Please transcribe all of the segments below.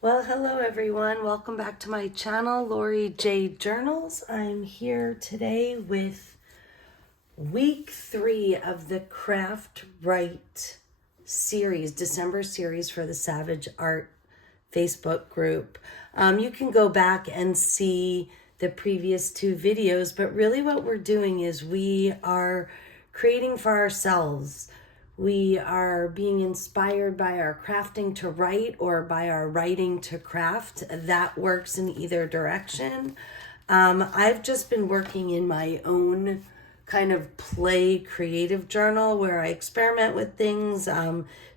Well, hello everyone. Welcome back to my channel, Lori J Journals. I'm here today with week 3 of the Craft Right series, December series for the Savage Art Facebook group. You can go back and see the previous 2 videos, but really what we're doing is we are creating for ourselves. We are being inspired by our crafting to write or by our writing to craft. That works in either direction. I've just been working in my own kind of play creative journal where I experiment with things,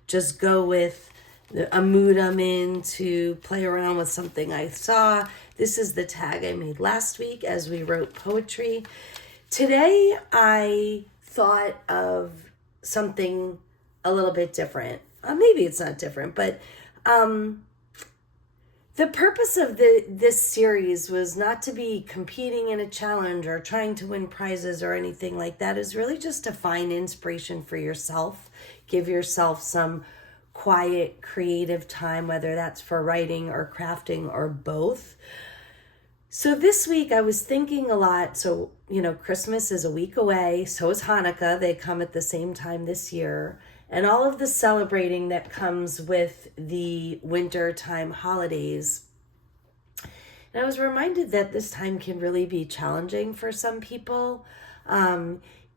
just go with a mood I'm in to play around with something I saw. This is the tag I made last week as we wrote poetry. Today I thought of something a little bit different. Maybe it's not different, but the purpose of this series was not to be competing in a challenge or trying to win prizes or anything like that. Is really just to find inspiration for yourself, give yourself some quiet creative time, whether that's for writing or crafting or both. So this week I was thinking a lot. So, Christmas is a week away. So is Hanukkah. They come at the same time this year. And all of the celebrating that comes with the wintertime holidays. And I was reminded that this time can really be challenging for some people.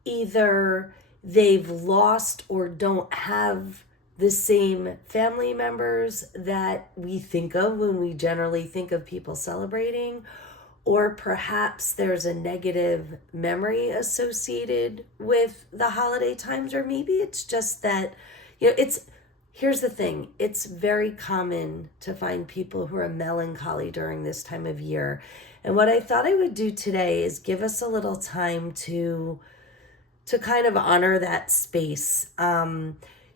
Either they've lost or don't have the same family members that we think of when we generally think of people celebrating, or perhaps there's a negative memory associated with the holiday times, or maybe it's just that, here's the thing, it's very common to find people who are melancholy during this time of year. And what I thought I would do today is give us a little time to kind of honor that space.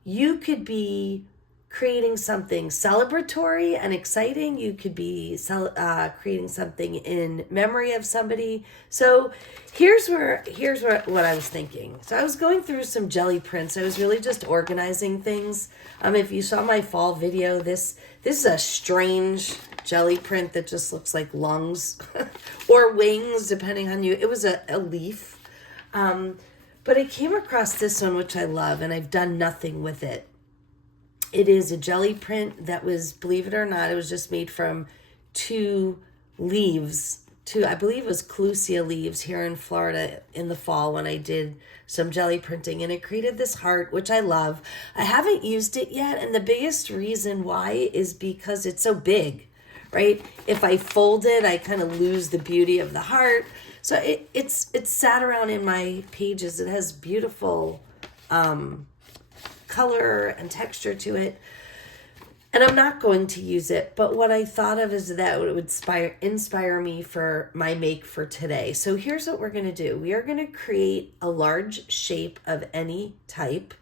You could be creating something celebratory and exciting. You could be creating something in memory of somebody. So here's what I was thinking. So I was going through some jelly prints. I was really just organizing things. If you saw my fall video, this is a strange jelly print that just looks like lungs or wings, depending on you. It was a leaf. But I came across this one, which I love, and I've done nothing with it. It is a jelly print that was, believe it or not, it was just made from 2 leaves. I believe it was Clusia leaves here in Florida in the fall when I did some jelly printing. And it created this heart, which I love. I haven't used it yet. And the biggest reason why is because it's so big, right? If I fold it, I kind of lose the beauty of the heart. So it's sat around in my pages. It has beautiful color and texture to it. And I'm not going to use it, but what I thought of is that it would inspire me for my make for today. So here's what we're going to do. We are going to create a large shape of any type.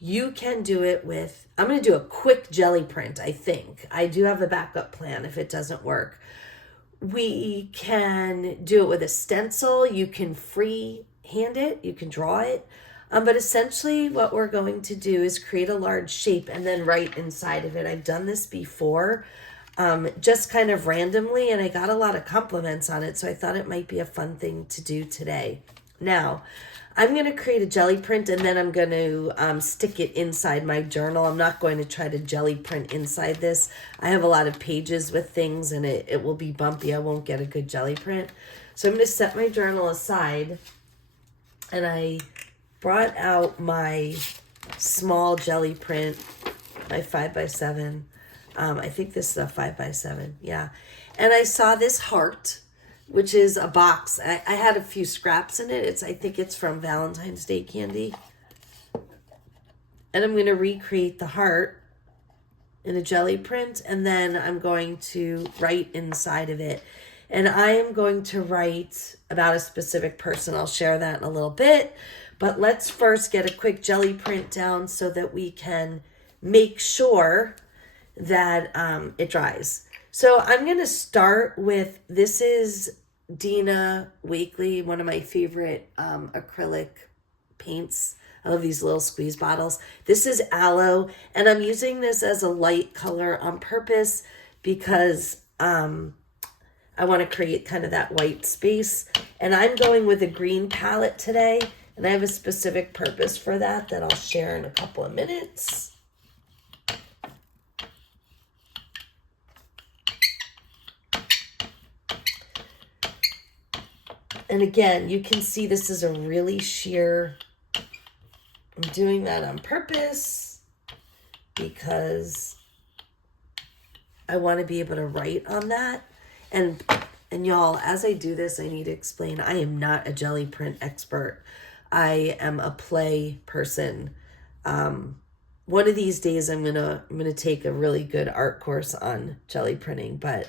You can do it with, I'm going to do a quick jelly print, I think. I do have a backup plan if it doesn't work. We can do it with a stencil. You can free hand it. You can draw it. But essentially what we're going to do is create a large shape and then write inside of it. I've done this before, just kind of randomly, and I got a lot of compliments on it. So I thought it might be a fun thing to do today. Now, I'm going to create a jelly print and then I'm going to stick it inside my journal. I'm not going to try to jelly print inside this. I have a lot of pages with things and it will be bumpy. I won't get a good jelly print. So I'm going to set my journal aside, and I brought out my small jelly print, my 5x7. I think this is a 5x7. Yeah. And I saw this heart, which is a box. I had a few scraps in it. I think it's from Valentine's Day candy. And I'm going to recreate the heart in a jelly print. And then I'm going to write inside of it. And I am going to write about a specific person. I'll share that in a little bit. But let's first get a quick jelly print down so that we can make sure that it dries. So I'm going to start with, this is Dina Wakley, one of my favorite acrylic paints. I love these little squeeze bottles. This is aloe, and I'm using this as a light color on purpose because I want to create kind of that white space. And I'm going with a green palette today, and I have a specific purpose for that I'll share in a couple of minutes. And again, you can see this is a really sheer, I'm doing that on purpose because I want to be able to write on that. And y'all, as I do this, I need to explain, I am not a jelly print expert. I am a play person. One of these days I'm gonna take a really good art course on jelly printing, but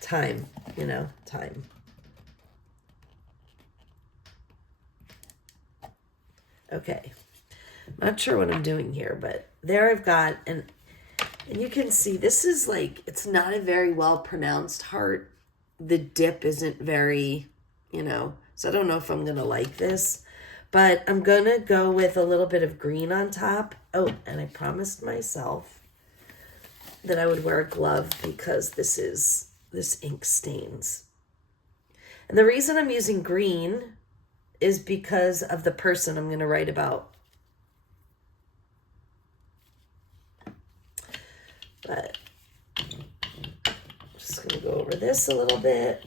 time. Okay. I'm not sure what I'm doing here, but there I've got, and you can see this is like, it's not a very well pronounced heart. The dip isn't very, so I don't know if I'm going to like this, but I'm going to go with a little bit of green on top. Oh, and I promised myself that I would wear a glove because this ink stains. And the reason I'm using green is because of the person I'm going to write about. But I'm just going to go over this a little bit.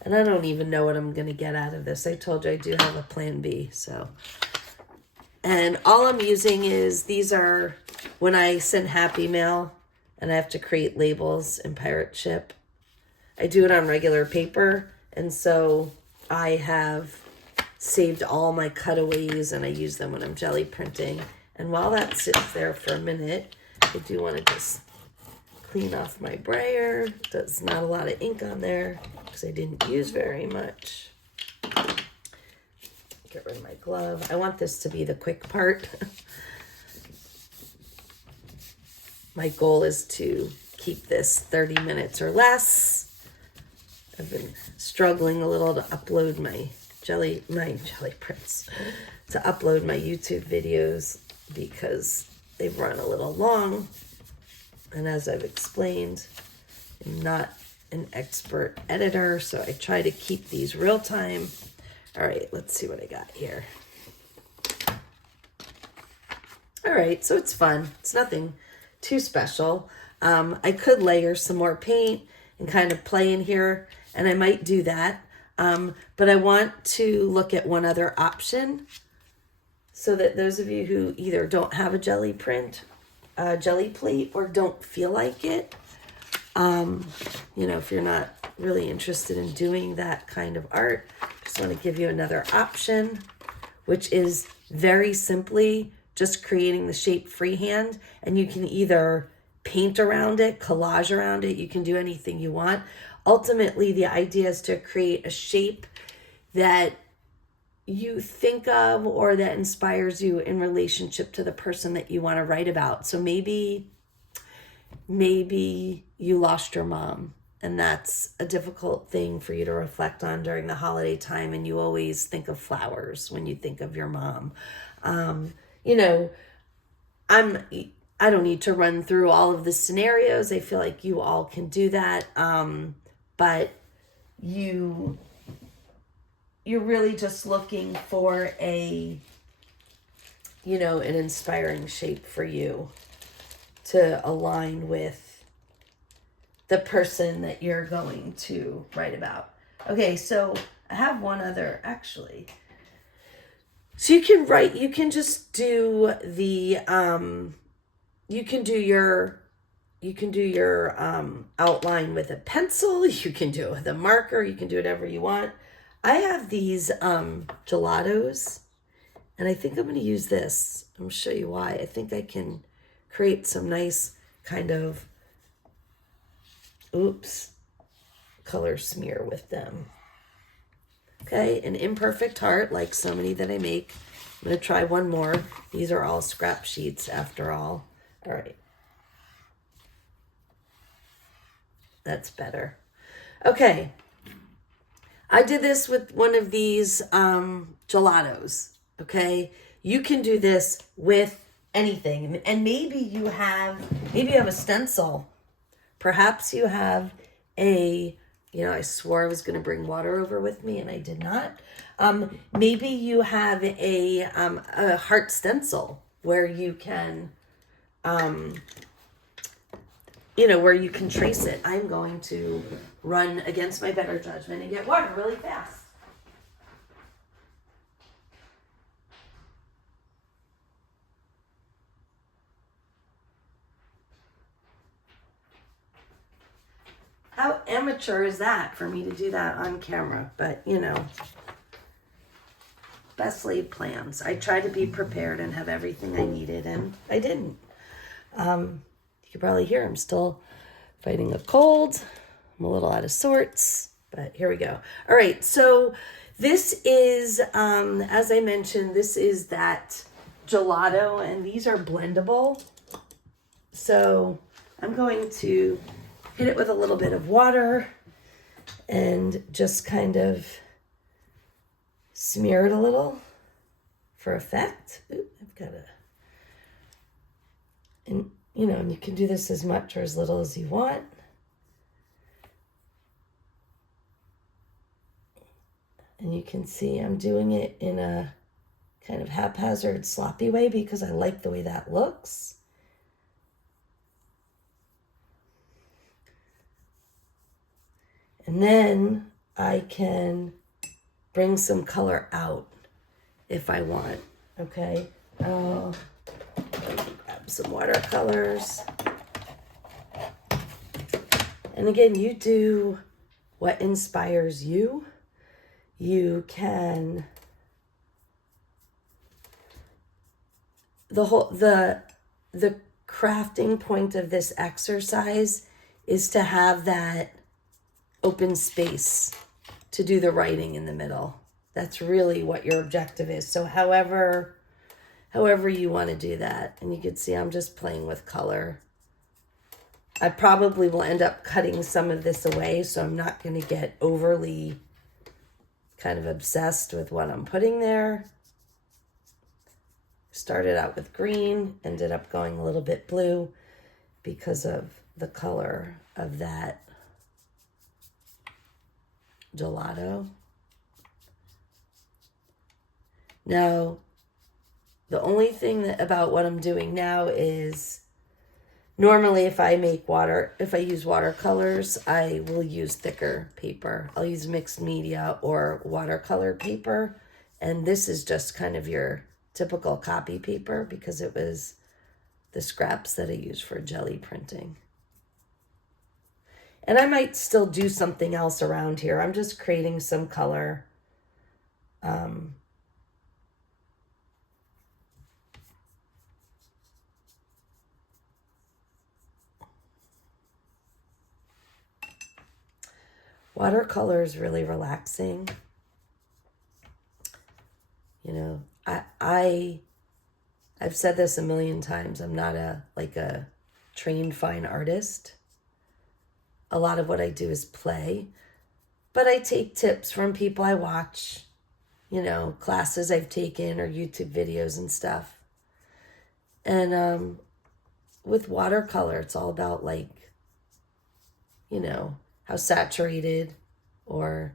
And I don't even know what I'm going to get out of this. I told you I do have a plan B, so. And all I'm using is, these are when I send Happy Mail and I have to create labels in Pirate Ship. I do it on regular paper, and so I have saved all my cutaways and I use them when I'm jelly printing. And while that sits there for a minute, I do want to just clean off my brayer. There's not a lot of ink on there because I didn't use very much. Get rid of my glove. I want this to be the quick part. My goal is to keep this 30 minutes or less. I've been struggling a little to upload my jelly prints, to upload my YouTube videos because they've run a little long. And as I've explained, I'm not an expert editor, so I try to keep these real time. All right, let's see what I got here. All right, so it's fun. It's nothing too special. I could layer some more paint and kind of play in here, and I might do that. But I want to look at one other option so that those of you who either don't have a jelly plate, or don't feel like it, if you're not really interested in doing that kind of art, just want to give you another option, which is very simply just creating the shape freehand. And you can either paint around it, collage around it, you can do anything you want. Ultimately, the idea is to create a shape that you think of or that inspires you in relationship to the person that you want to write about. So maybe you lost your mom, and that's a difficult thing for you to reflect on during the holiday time, and you always think of flowers when you think of your mom. I don't need to run through all of the scenarios. I feel like you all can do that. But you're really just looking for an inspiring shape for you to align with the person that you're going to write about. Okay, so I have one other, actually. So you can just do the, you can do your outline with a pencil, you can do it with a marker, you can do whatever you want. I have these gelatos, and I think I'm going to use this. I'm going to show you why. I think I can create some nice kind of, color smear with them. Okay, an imperfect heart, like so many that I make. I'm going to try one more. These are all scrap sheets after all. All right. That's better. Okay. I did this with one of these gelatos. Okay. You can do this with anything. And maybe you have a stencil. Perhaps you have I swore I was going to bring water over with me and I did not. Maybe you have a heart stencil where you can, where you can trace it. I'm going to run against my better judgment and get water really fast. How amateur is that for me to do that on camera? But, best laid plans. I tried to be prepared and have everything I needed, and I didn't. You can probably hear I'm still fighting a cold. I'm a little out of sorts, but here we go. All right, so this is, as I mentioned, this is that gelato, and these are blendable. So I'm going to hit it with a little bit of water and just kind of smear it a little for effect. I've got and you can do this as much or as little as you want. And you can see I'm doing it in a kind of haphazard, sloppy way because I like the way that looks. And then I can bring some color out if I want, okay? I'll grab some watercolors. And again, you do what inspires you. You can, the crafting point of this exercise is to have that open space to do the writing in the middle. That's really what your objective is. So however you want to do that. And you can see I'm just playing with color. I probably will end up cutting some of this away, so I'm not going to get overly kind of obsessed with what I'm putting there. Started out with green, ended up going a little bit blue because of the color of that gelato. Now, the only thing about what I'm doing now is normally if I use watercolors, I will use thicker paper. I'll use mixed media or watercolor paper. And this is just kind of your typical copy paper because it was the scraps that I used for jelly printing. And I might still do something else around here. I'm just creating some color. Watercolor is really relaxing. I've said this a million times. I'm not a trained fine artist. A lot of what I do is play, but I take tips from people I watch, classes I've taken or YouTube videos and stuff. And with watercolor, it's all about how saturated or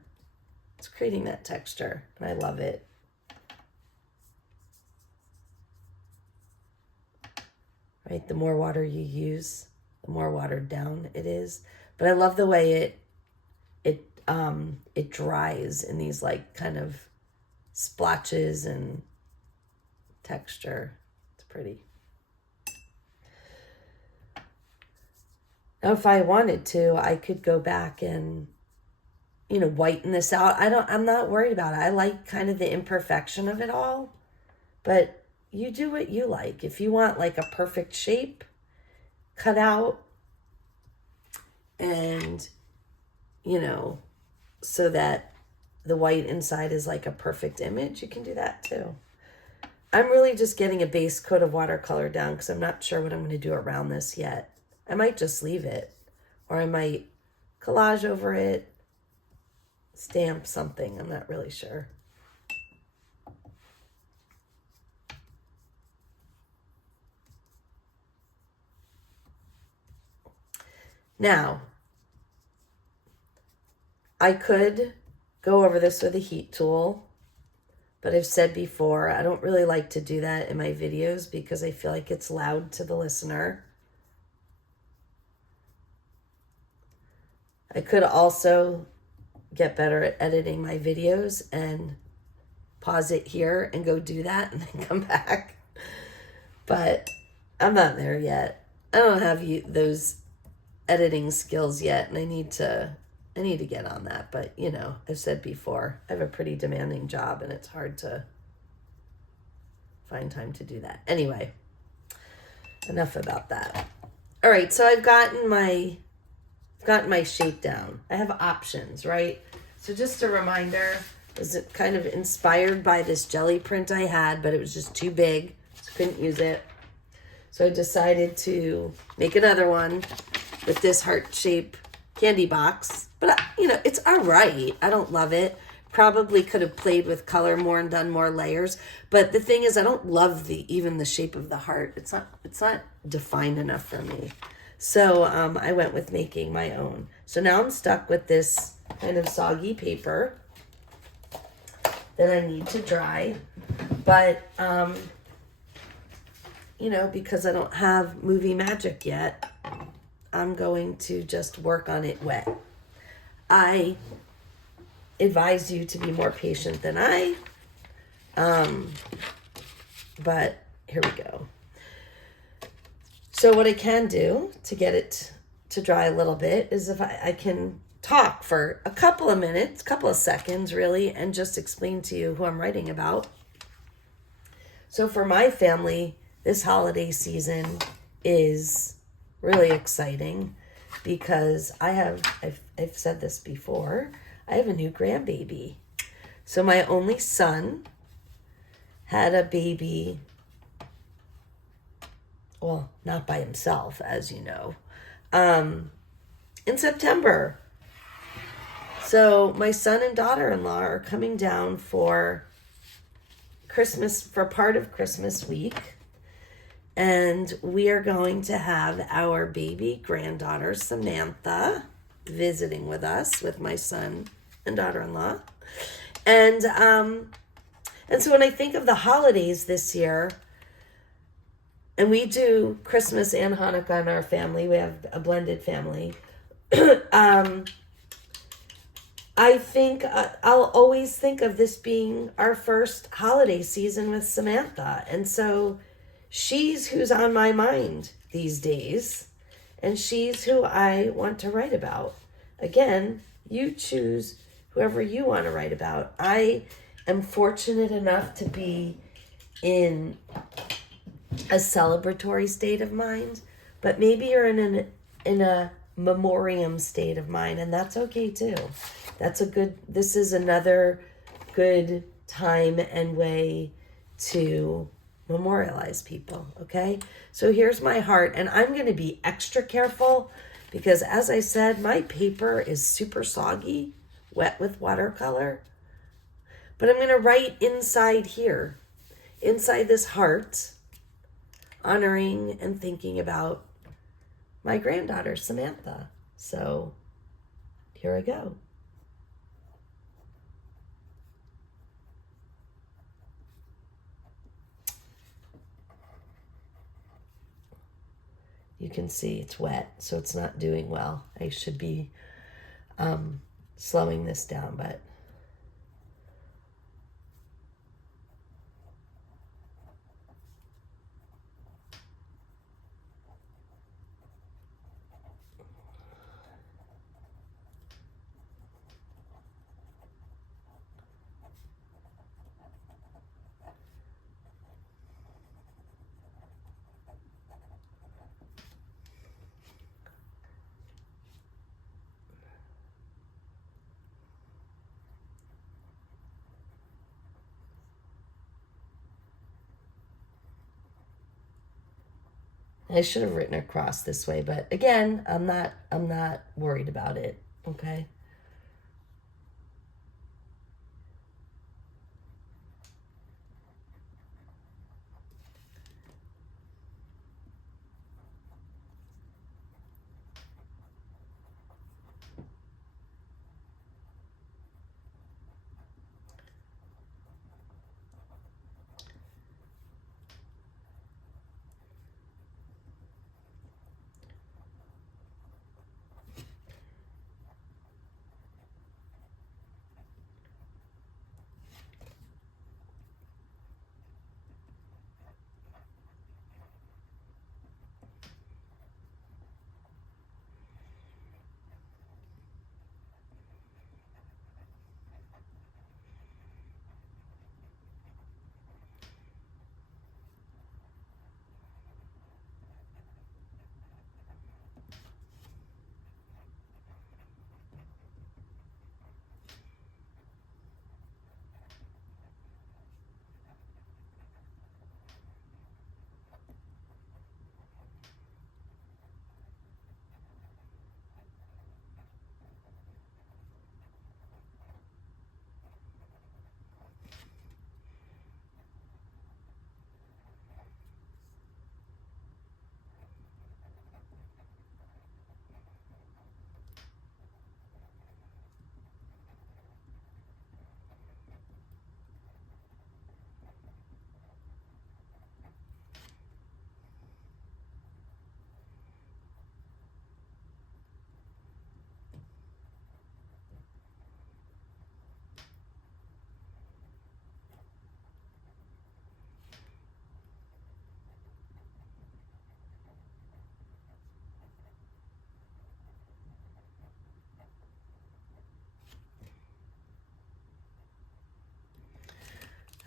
it's creating that texture, and I love it. Right, the more water you use, the more watered down it is. But I love the way it dries in these kind of splotches and texture. It's pretty. Now, if I wanted to, I could go back and, whiten this out. I'm not worried about it. I like kind of the imperfection of it all, but you do what you like. If you want a perfect shape cut out and, so that the white inside is a perfect image, you can do that too. I'm really just getting a base coat of watercolor down because I'm not sure what I'm going to do around this yet. I might just leave it, or I might collage over it, stamp something. I'm not really sure. Now, I could go over this with a heat tool, but I've said before, I don't really like to do that in my videos because I feel like it's loud to the listener. I could also get better at editing my videos and pause it here and go do that and then come back. But I'm not there yet. I don't have those editing skills yet, and I need to get on that. But you know, I've said before, I have a pretty demanding job and it's hard to find time to do that. Anyway, enough about that. All right, so I've gotten my shape down. I have options, right? So just a reminder, is it kind of inspired by this jelly print I had, but it was just too big, so couldn't use it. So I decided to make another one with this heart shape candy box. But, you know, it's all right. I don't love it. Probably could have played with color more and done more layers. But the thing is, I don't love even the shape of the heart. It's not defined enough for me. So I went with making my own. So now I'm stuck with this kind of soggy paper that I need to dry. But, you know, because I don't have movie magic yet, I'm going to just work on it wet. I advise you to be more patient than I, but here we go. So what I can do to get it to dry a little bit is if I can talk for a couple of minutes, couple of seconds really, and just explain to you who I'm writing about. So for my family, this holiday season is really exciting because I've said this before, I have a new grandbaby. So my only son had a baby, well, not by himself, as you know, in September. So my son and daughter-in-law are coming down for Christmas, for part of Christmas week. And we are going to have our baby granddaughter, Samantha, visiting with us, with my son and daughter-in-law. And so when I think of the holidays this year, and we do Christmas and Hanukkah in our family, we have a blended family, I think I'll always think of this being our first holiday season with Samantha. And so she's who's on my mind these days, and she's who I want to write about. Again, you choose whoever you want to write about. I am fortunate enough to be in a celebratory state of mind, but maybe you're in a memoriam state of mind, and that's okay too. This is another good time and way to memorialize people, okay? So here's my heart, and I'm going to be extra careful because, as I said, my paper is super soggy, wet with watercolor. But I'm going to write inside here, inside this heart, honoring and thinking about my granddaughter, Samantha. So here I go. You can see it's wet, so it's not doing well. I should be slowing this down, but I should have written across this way, but again, I'm not worried about it. Okay.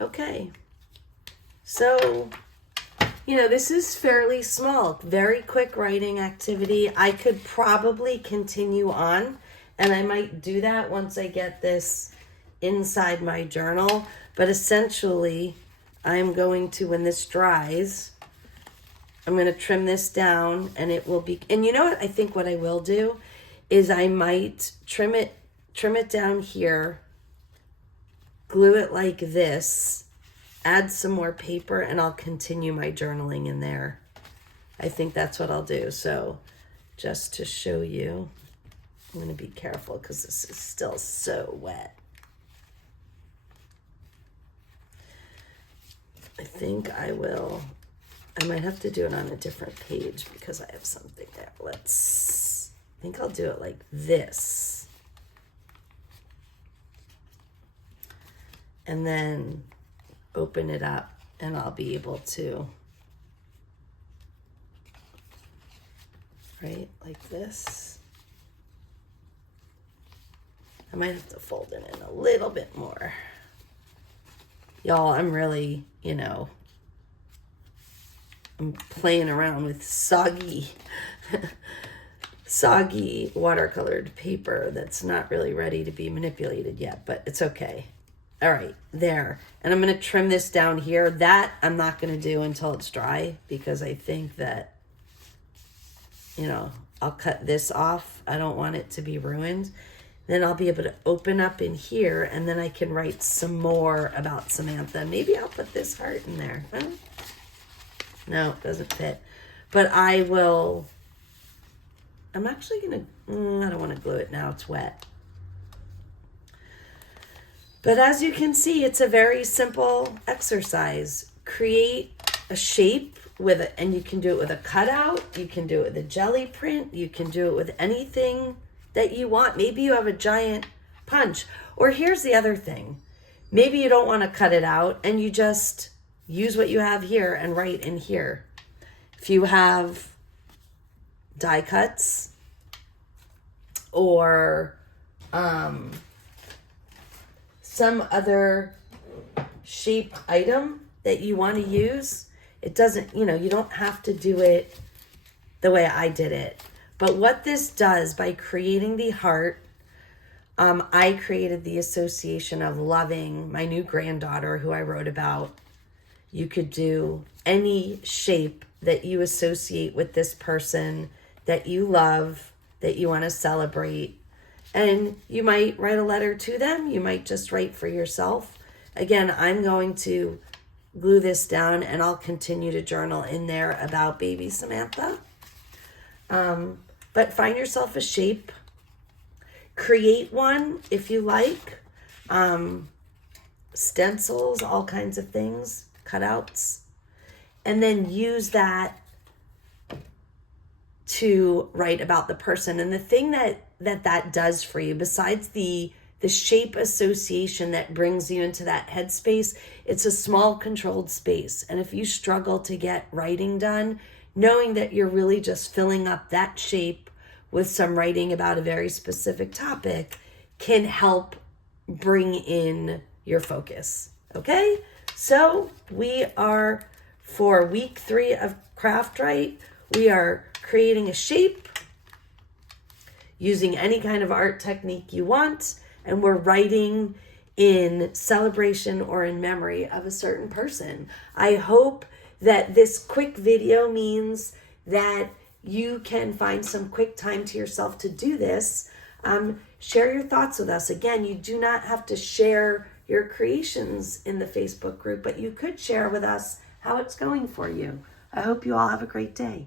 Okay. So, this is fairly small, very quick writing activity. I could probably continue on, and I might do that once I get this inside my journal. But essentially, I'm going to, when this dries, I'm going to trim this down, and it will be, and you know what? I think what I will do is I might trim it down here, glue it like this, add some more paper, and I'll continue my journaling in there. I think that's what I'll do. So just to show you, I'm going to be careful because this is still so wet. I think I might have to do it on a different page because I have something there. I think I'll do it like this. And then open it up, and I'll be able to, right, like this. I might have to fold it in a little bit more. Y'all, I'm really, I'm playing around with soggy watercolored paper that's not really ready to be manipulated yet, but it's okay. All right, there. And I'm going to trim this down here. That I'm not going to do until it's dry because I think that, I'll cut this off. I don't want it to be ruined. Then I'll be able to open up in here, and then I can write some more about Samantha. Maybe I'll put this heart in there. Huh? No, it doesn't fit. But I'm actually going to, I don't want to glue it now. It's wet. But as you can see, it's a very simple exercise. Create a shape and you can do it with a cutout. You can do it with a jelly print. You can do it with anything that you want. Maybe you have a giant punch. Or here's the other thing. Maybe you don't want to cut it out and you just use what you have here and write in here. If you have die cuts or some other shape item that you want to use, it doesn't, you don't have to do it the way I did it. But what this does by creating the heart, I created the association of loving my new granddaughter who I wrote about. You could do any shape that you associate with this person that you love, that you want to celebrate. And you might write a letter to them. You might just write for yourself. Again, I'm going to glue this down and I'll continue to journal in there about baby Samantha. But find yourself a shape. Create one if you like. Stencils, all kinds of things, cutouts. And then use that to write about the person. And the thing that does for you, besides the shape association that brings you into that headspace, it's a small controlled space. And if you struggle to get writing done, knowing that you're really just filling up that shape with some writing about a very specific topic can help bring in your focus. Okay? So we are, for week 3 of Craft Write, we are creating a shape using any kind of art technique you want, and we're writing in celebration or in memory of a certain person. I hope that this quick video means that you can find some quick time to yourself to do this. Share your thoughts with us. Again, you do not have to share your creations in the Facebook group, but you could share with us how it's going for you. I hope you all have a great day.